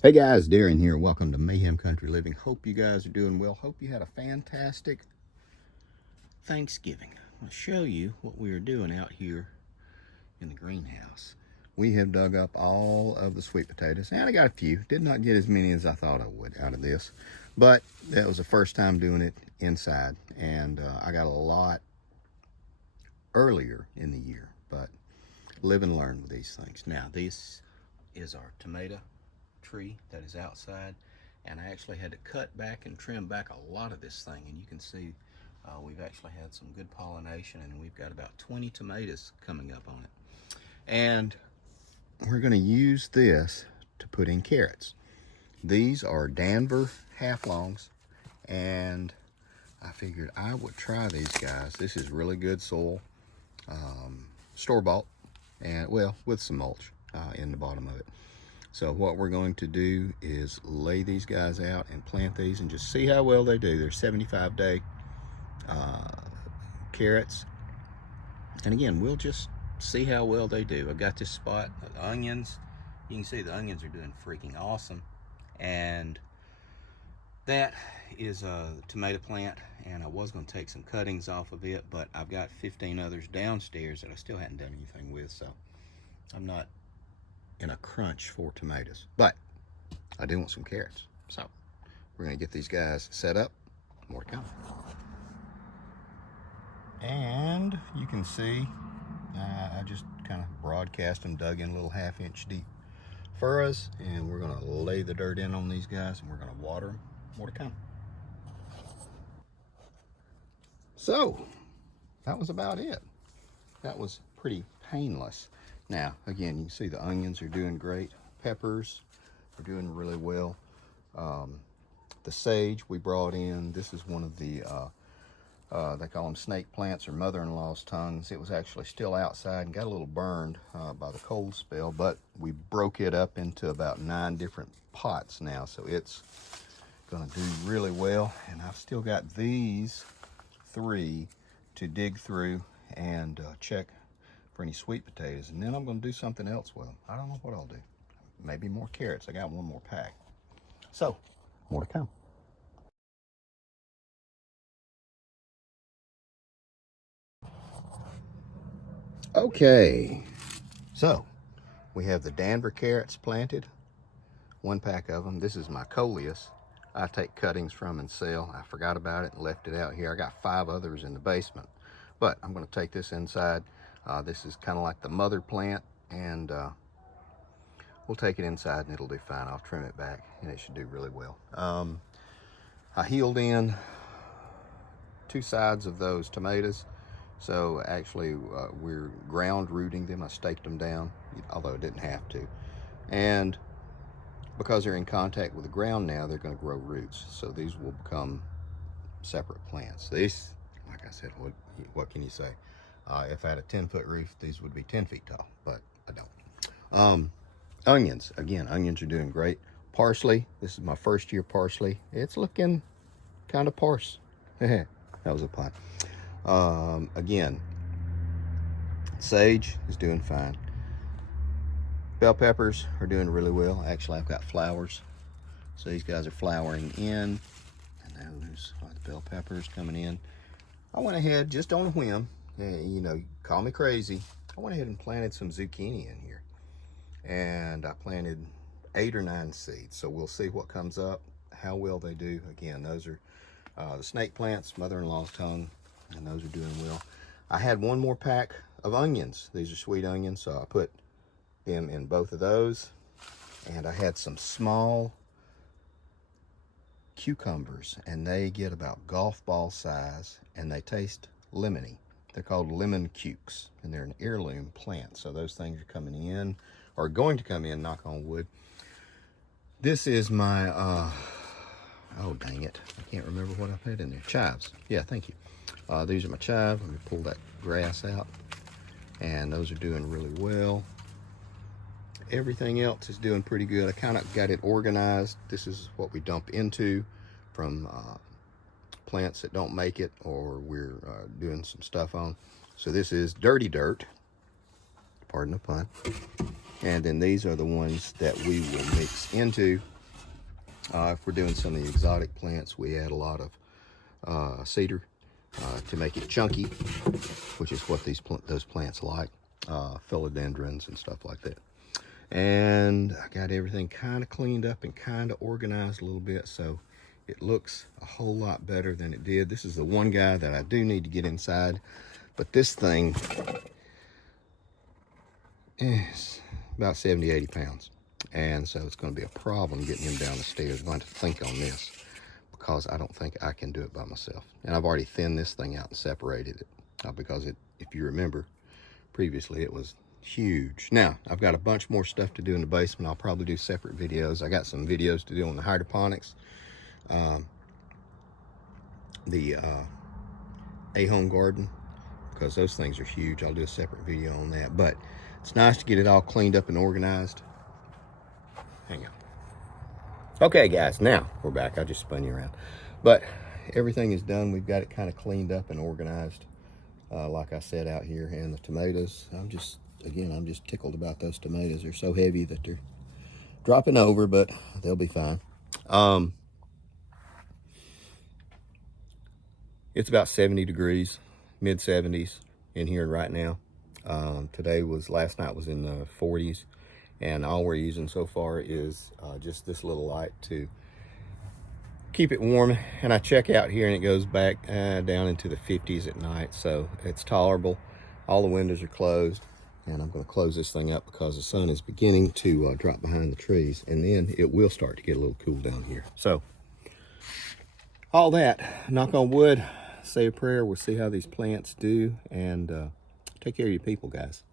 Hey guys, Darren here. Welcome to Mayhem Country Living. Hope you guys are doing well. Hope you had a fantastic Thanksgiving. I'll show you what we are doing out here in the greenhouse. We have dug up all of the sweet potatoes, and I got a few. Did not get as many as I thought I would out of this, but that was the first time doing it inside, and I got a lot earlier in the year, but live and learn with these things. Now, this is our tomato tree that is outside, and I actually had to cut back and trim back a lot of this thing, and you can see we've actually had some good pollination, and we've got about 20 tomatoes coming up on it. And we're going to use this to put in carrots. These are Denver half-longs, and I figured I would try these guys. This is really good soil, store-bought, and well, with some mulch in the bottom of it. So what we're going to do is lay these guys out and plant these and just see how well they do. They're 75-day carrots. And again, we'll just see how well they do. I've got this spot of onions. You can see the onions are doing freaking awesome. And that is a tomato plant, and I was going to take some cuttings off of it, but I've got 15 others downstairs that I still hadn't done anything with, so I'm not in a crunch for tomatoes, but I do want some carrots. So we're going to get these guys set up. More to come. And you can see I just kind of broadcast them, dug in little 1/2-inch deep furrows, and we're going to lay the dirt in on these guys, and we're going to water them. More to come. So that was about it. That was pretty painless. Now, again, you can see the onions are doing great. Peppers are doing really well. The sage we brought in, this is one of the, they call them snake plants or mother-in-law's tongues. It was actually still outside and got a little burned by the cold spell, but we broke it up into about 9 different pots now, so it's gonna do really well. And I've still got these 3 to dig through and check for any sweet potatoes, and then I'm going to do something else with them. I don't know what I'll do. Maybe more carrots. I got one more pack. So, more to come. Okay, so we have the Denver carrots planted, 1 pack of them. This is my coleus. I take cuttings from and sell. I forgot about it and left it out here. I got 5 others in the basement, but I'm going to take this inside. This is kind of like the mother plant, and we'll take it inside and it'll do fine. I'll trim it back and it should do really well. I healed in 2 sides of those tomatoes. So actually we're ground rooting them. I staked them down, although I didn't have to. And because they're in contact with the ground now, they're going to grow roots. So these will become separate plants. These, like I said, what can you say? If I had a 10-foot roof, these would be 10 feet tall, but I don't. Onions, again, onions are doing great. Parsley, this is my first year parsley. It's looking kind of parse. That was a pun. Again, sage is doing fine. Bell peppers are doing really well. Actually, I've got flowers. So these guys are flowering in. And those are the bell peppers coming in. I went ahead, just on a whim, you know, call me crazy. I went ahead and planted some zucchini in here. And I planted 8 or 9 seeds. So we'll see what comes up, how well they do. Again, those are the snake plants, mother-in-law's tongue, and those are doing well. I had 1 more pack of onions. These are sweet onions, so I put them in both of those. And I had some small cucumbers, and they get about golf ball size, and they taste lemony. They're called lemon cukes, and they're an heirloom plant. So those things are coming in, or going to come in, knock on wood. This is my, oh dang it, I can't remember what I put in there. Chives, yeah, thank you. These are my chives. Let me pull that grass out, and those are doing really well. Everything else is doing pretty good. I kind of got it organized. This is what we dump into from plants that don't make it, or we're doing some stuff on. So this is dirty dirt, pardon the pun. And then these are the ones that we will mix into. If we're doing some of the exotic plants, we add a lot of cedar to make it chunky, which is what those plants like, philodendrons and stuff like that. And I got everything kind of cleaned up and kind of organized a little bit, so it looks a whole lot better than it did. This is the one guy that I do need to get inside, but this thing is about 70-80 pounds. And so it's going to be a problem getting him down the stairs. I'm going to think on this because I don't think I can do it by myself. And I've already thinned this thing out and separated it because if you remember previously, it was huge. Now, I've got a bunch more stuff to do in the basement. I'll probably do separate videos. I got some videos to do on the hydroponics, the home garden, because those things are huge. I'll do a separate video on that. But it's nice to get it all cleaned up and organized. Hang on. Okay, guys, now we're back. I just spun you around. But everything is done. We've got it kind of cleaned up and organized, like I said out here. And the tomatoes, I'm just tickled about those tomatoes. They're so heavy that they're dropping over, but they'll be fine. It's about 70 degrees, mid 70s in here right now. Last night was in the 40s. And all we're using so far is just this little light to keep it warm. And I check out here and it goes back down into the 50s at night. So it's tolerable. All the windows are closed. And I'm going to close this thing up because the sun is beginning to drop behind the trees. And then it will start to get a little cool down here. So all that, knock on wood, say a prayer. We'll see how these plants do. And take care of your people, guys.